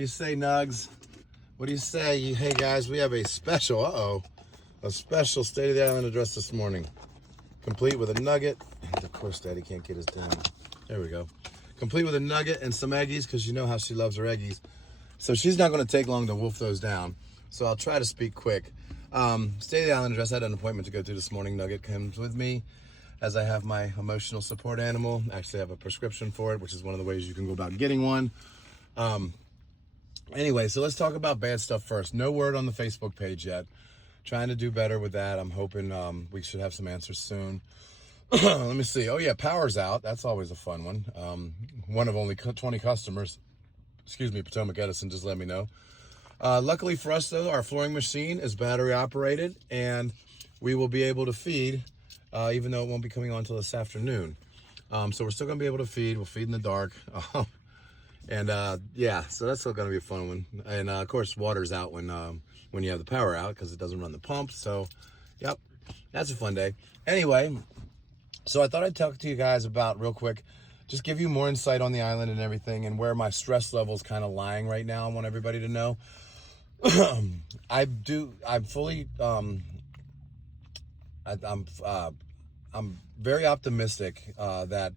You say, Nugs? What do you say? Hey guys, we have a special, a special State of the Island address this morning, complete with a nugget. And of course, Daddy can't get his damn. There we go. Complete with a nugget and some eggies, because you know how she loves her eggies. So she's not going to take long to wolf those down. So I'll try to speak quick. State of the Island address. I had an appointment to go to this morning. Nugget comes with me, as I have my emotional support animal. Actually, I have a prescription for it, which is one of the ways you can go about getting one. Anyway, so let's talk about bad stuff first. No word on the Facebook page yet. Trying to do better with that. I'm hoping we should have some answers soon. Let me see. Oh yeah, power's out. That's always a fun one. One of only 20 customers. Excuse me, Potomac Edison, just let me know. Luckily for us though, our flooring machine is battery operated and we will be able to feed, even though it won't be coming on until this afternoon. So we're still gonna be able to feed. We'll feed in the dark. And yeah, so that's still gonna be a fun one. And of course, water's out when you have the power out because it doesn't run the pump. So, yep, that's a fun day. Anyway, so I thought I'd talk to you guys about real quick, just give you more insight on the island and everything, and where my stress level is kind of lying right now. I want everybody to know. I'm fully. I'm very optimistic that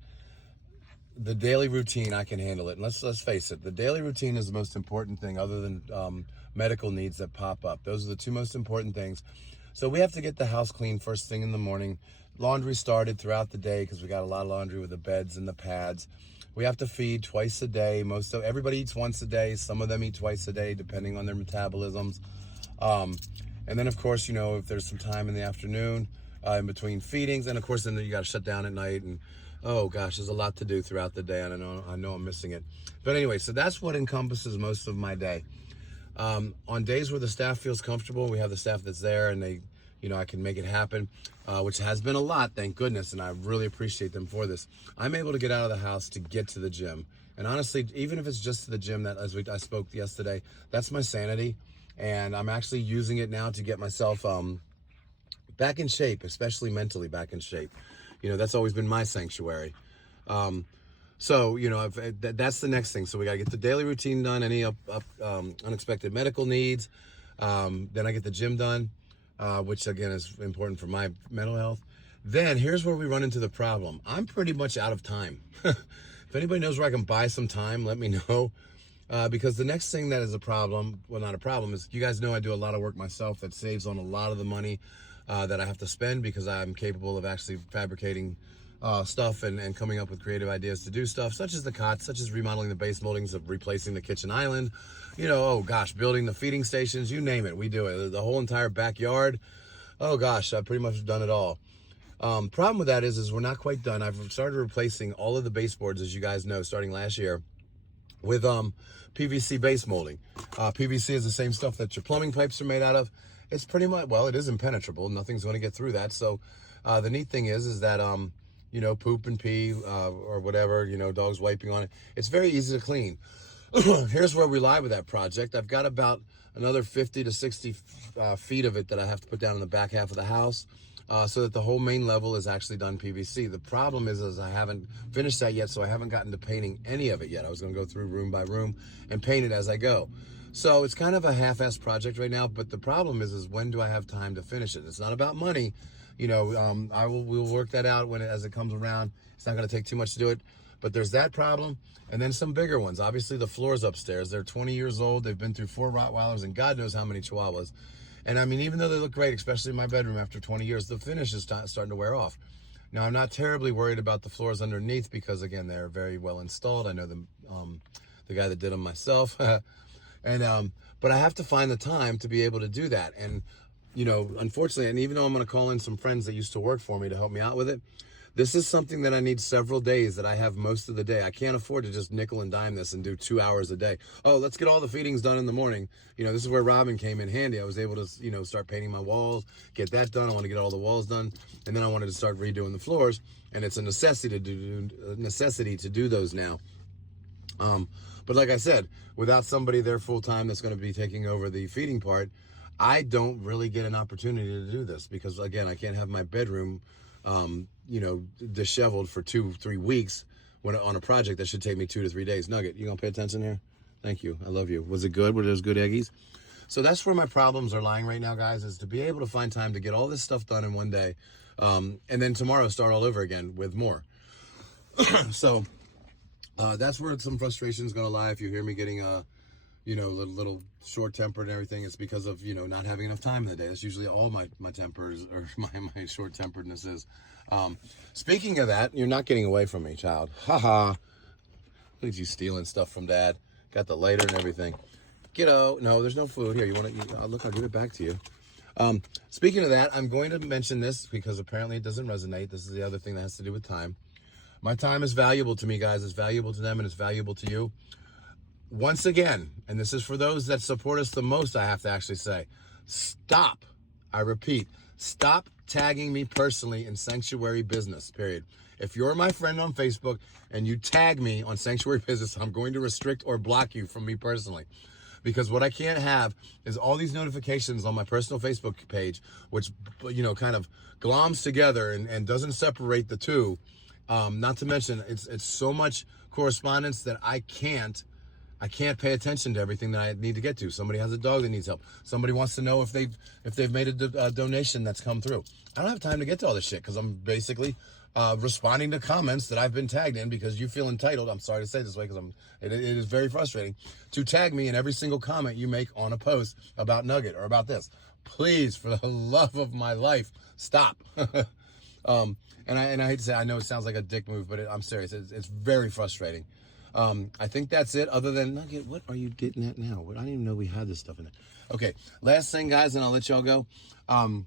the daily routine, I can handle it. And let's face it, the daily routine is the most important thing, other than medical needs that pop up. Those are the two most important things. So we have to get the house clean first thing in the morning. Laundry started throughout the day because we got a lot of laundry with the beds and the pads. We have to feed twice a day. Everybody eats once a day. Some of them eat twice a day, depending on their metabolisms. And then, of course, you know, if there's some time in the afternoon in between feedings, and of course, then you got to shut down at night. And oh gosh, there's a lot to do throughout the day, and I know I'm missing it. But anyway, so that's what encompasses most of my day. On days where the staff feels comfortable, we have the staff that's there, and they, you know, I can make it happen, which has been a lot, thank goodness, and I really appreciate them for this. I'm able to get out of the house to get to the gym, and honestly, even if it's just to the gym, that I spoke yesterday, that's my sanity, and I'm actually using it now to get myself back in shape, especially mentally back in shape. You know, that's always been my sanctuary. So, you know, that's the next thing. So we got to get the daily routine done, any unexpected medical needs. Then I get the gym done, which again is important for my mental health. Then here's where we run into the problem. I'm pretty much out of time. If anybody knows where I can buy some time, let me know. Because the next thing that is a problem, well, not a problem, is you guys know I do a lot of work myself that saves on a lot of the money that I have to spend, because I'm capable of actually fabricating stuff and coming up with creative ideas to do stuff, such as the cots, such as remodeling the base moldings, of replacing the kitchen island, you know, oh gosh, building the feeding stations, you name it, we do it. The whole entire backyard, oh gosh, I've pretty much done it all. Problem with that is we're not quite done. I've started replacing all of the baseboards, as you guys know, starting last year, with PVC base molding. PVC is the same stuff that your plumbing pipes are made out of. It's pretty much, well, it is impenetrable. Nothing's going to get through that. So the neat thing is that, you know, poop and pee or whatever, you know, dogs wiping on it, it's very easy to clean. Here's where we lie with that project. I've got about another 50 to 60 feet of it that I have to put down in the back half of the house, so that the whole main level is actually done PVC. The problem is I haven't finished that yet, so I haven't gotten to painting any of it yet. I was going to go through room by room and paint it as I go. So it's kind of a half-assed project right now, but the problem is when do I have time to finish it? It's not about money. You know, we'll work that out as it comes around. It's not going to take too much to do it, but there's that problem. And then some bigger ones. Obviously, the floors upstairs, they're 20 years old. They've been through 4 Rottweilers and God knows how many Chihuahuas. And I mean, even though they look great, especially in my bedroom after 20 years, the finish is starting to wear off. Now, I'm not terribly worried about the floors underneath because, again, they're very well installed. I know the guy that did them myself. And but I have to find the time to be able to do that. And, you know, unfortunately, and even though I'm going to call in some friends that used to work for me to help me out with it, this is something that I need several days that I have most of the day. I can't afford to just nickel and dime this and do 2 hours a day. Oh, let's get all the feedings done in the morning. You know, this is where Robin came in handy. I was able to, you know, start painting my walls, get that done. I want to get all the walls done. And then I wanted to start redoing the floors. And it's a necessity to do those now. But like I said, without somebody there full time that's going to be taking over the feeding part, I don't really get an opportunity to do this because, again, I can't have my bedroom, you know, disheveled for 2-3 weeks when on a project that should take me 2 to 3 days. Nugget, you gonna pay attention here? Thank you. I love you. Was it good? Were those good eggies? So that's where my problems are lying right now, guys, is to be able to find time to get all this stuff done in one day. And then tomorrow start all over again with more. So that's where some frustration is going to lie. If you hear me getting you know, a little short-tempered and everything, it's because of, you know, not having enough time in the day. That's usually all my tempers or my short-temperedness is. Speaking of that, you're not getting away from me, child. Haha. Look at you stealing stuff from Dad. Got the lighter and everything. Kiddo, no, there's no food here. You want to? Look, I'll give it back to you. Speaking of that, I'm going to mention this because apparently it doesn't resonate. This is the other thing that has to do with time. My time is valuable to me, guys. It's valuable to them, and it's valuable to you. Once again, and this is for those that support us the most, I have to actually say, stop. I repeat, stop tagging me personally in sanctuary business, period. If you're my friend on Facebook and you tag me on sanctuary business, I'm going to restrict or block you from me personally. Because what I can't have is all these notifications on my personal Facebook page, which, you know, kind of gloms together and doesn't separate the two. Not to mention, it's so much correspondence that I can't pay attention to everything that I need to get to. Somebody has a dog that needs help. Somebody wants to know if they've made a donation that's come through. I don't have time to get to all this shit because I'm basically responding to comments that I've been tagged in because you feel entitled. I'm sorry to say it this way because it is very frustrating to tag me in every single comment you make on a post about Nugget or about this. Please, for the love of my life, stop. And I hate to say, I know it sounds like a dick move, but I'm serious. It's very frustrating. I think that's it. Other than Nugget, what are you getting at now? I didn't even know we had this stuff in there. Okay, last thing, guys, and I'll let y'all go. I'm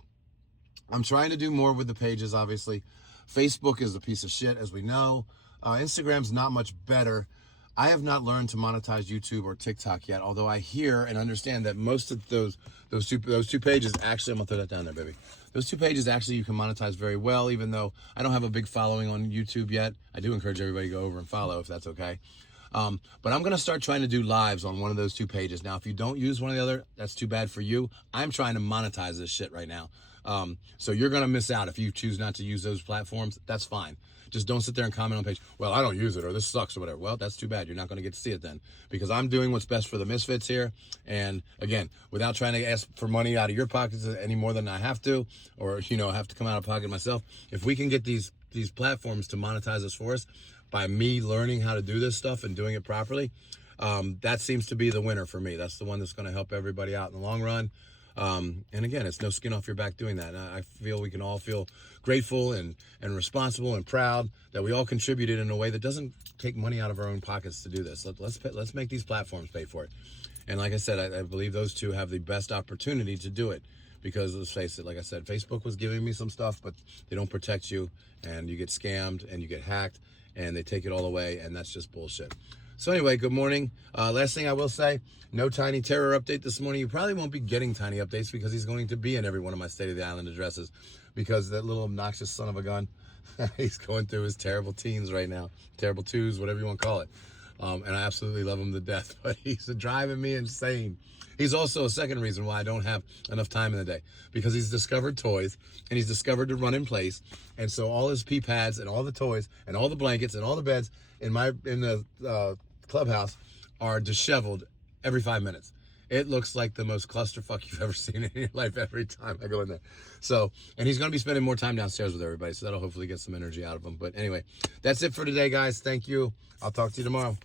trying to do more with the pages, obviously. Facebook is a piece of shit, as we know. Instagram's not much better. I have not learned to monetize YouTube or TikTok yet, although I hear and understand that most of those two pages, actually, I'm gonna throw that down there, baby. Those two pages, actually, you can monetize very well, even though I don't have a big following on YouTube yet. I do encourage everybody to go over and follow, if that's okay. But I'm gonna start trying to do lives on one of those two pages. Now, if you don't use one or the other, that's too bad for you. I'm trying to monetize this shit right now. So you're gonna miss out if you choose not to use those platforms. That's fine. Just don't sit there and comment on the page, well, I don't use it, or this sucks, or whatever. Well, that's too bad. You're not going to get to see it then, because I'm doing what's best for the misfits here. And again, without trying to ask for money out of your pockets any more than I have to, or, you know, have to come out of pocket myself. If we can get these platforms to monetize us for us by me learning how to do this stuff and doing it properly, that seems to be the winner for me. That's the one that's going to help everybody out in the long run. And again, it's no skin off your back doing that. And I feel we can all feel grateful and responsible and proud that we all contributed in a way that doesn't take money out of our own pockets to do this. Let's make these platforms pay for it. And like I said, I believe those two have the best opportunity to do it, because let's face it, like I said, Facebook was giving me some stuff, but they don't protect you, and you get scammed and you get hacked and they take it all away, and that's just bullshit. So anyway, good morning. Last thing I will say, no Tiny Terror update this morning. You probably won't be getting Tiny updates because he's going to be in every one of my State of the Island addresses, because that little obnoxious son of a gun, he's going through his terrible teens right now, terrible twos, whatever you want to call it. And I absolutely love him to death, but he's driving me insane. He's also a second reason why I don't have enough time in the day, because he's discovered toys and he's discovered to run in place. And so all his pee pads and all the toys and all the blankets and all the beds in the clubhouse are disheveled every 5 minutes. It looks like the most clusterfuck you've ever seen in your life every time I go in there. So, and he's going to be spending more time downstairs with everybody, so that'll hopefully get some energy out of him. But anyway, that's it for today, guys. Thank you. I'll talk to you tomorrow.